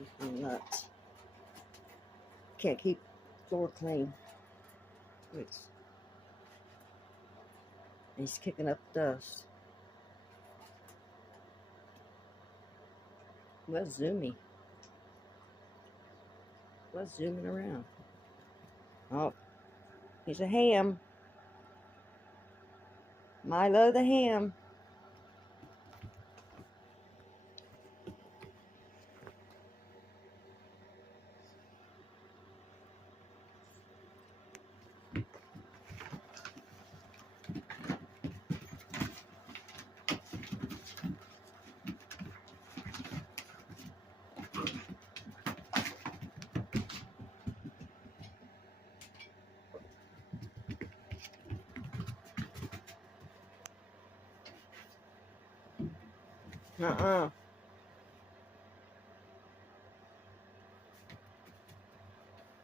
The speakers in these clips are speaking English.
Just nuts. Can't keep floor clean. He's kicking up dust. What's zoomy? What's zooming around? Oh, he's a ham. Milo the ham.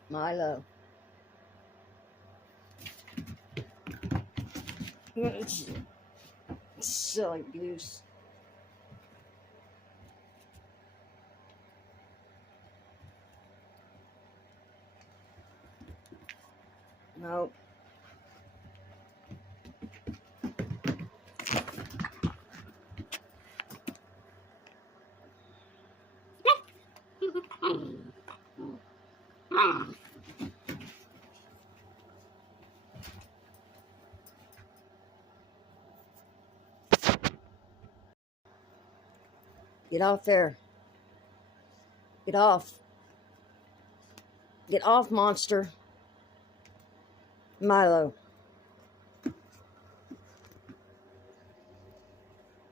Milo. Silly goose. Nope. Get off there. Get off. Get off, monster. Milo.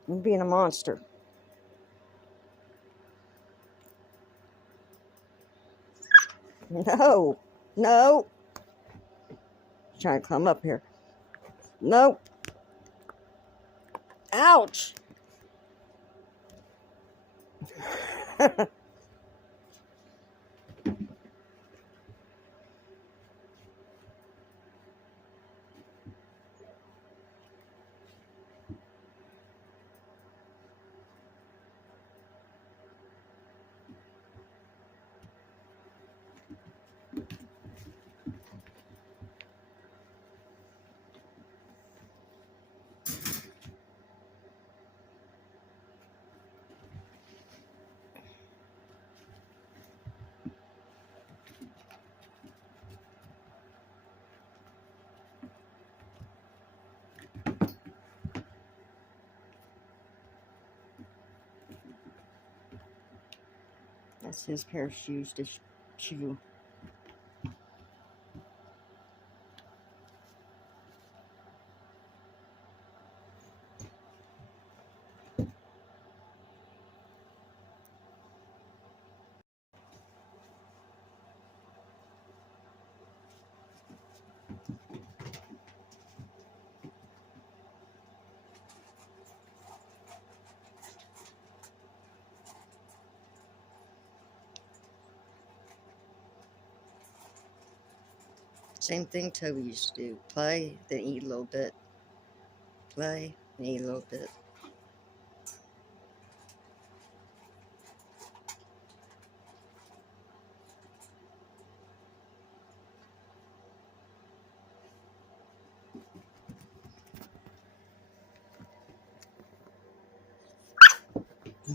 You're being a monster. No. No. Trying to climb up here. Nope. Ouch. That's his pair of shoes to chew. Same thing Toby used to do. Play, then eat a little bit. Play, and eat a little bit.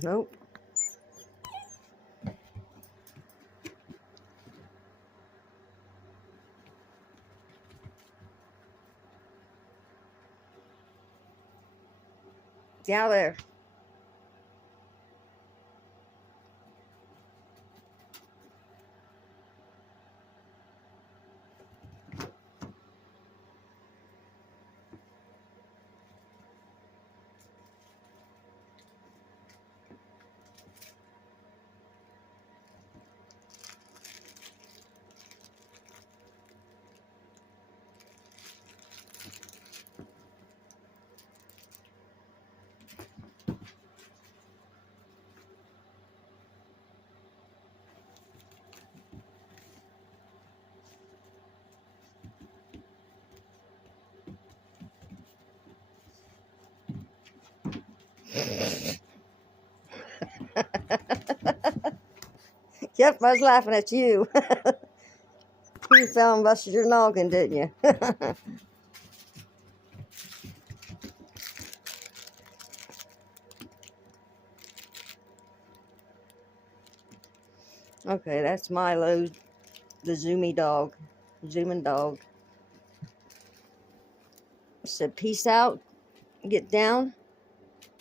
Nope. Get out there. Yep, I was laughing at you. You fell and busted your noggin, didn't you? Okay, that's Milo, the zooming dog. Said, peace out, get down.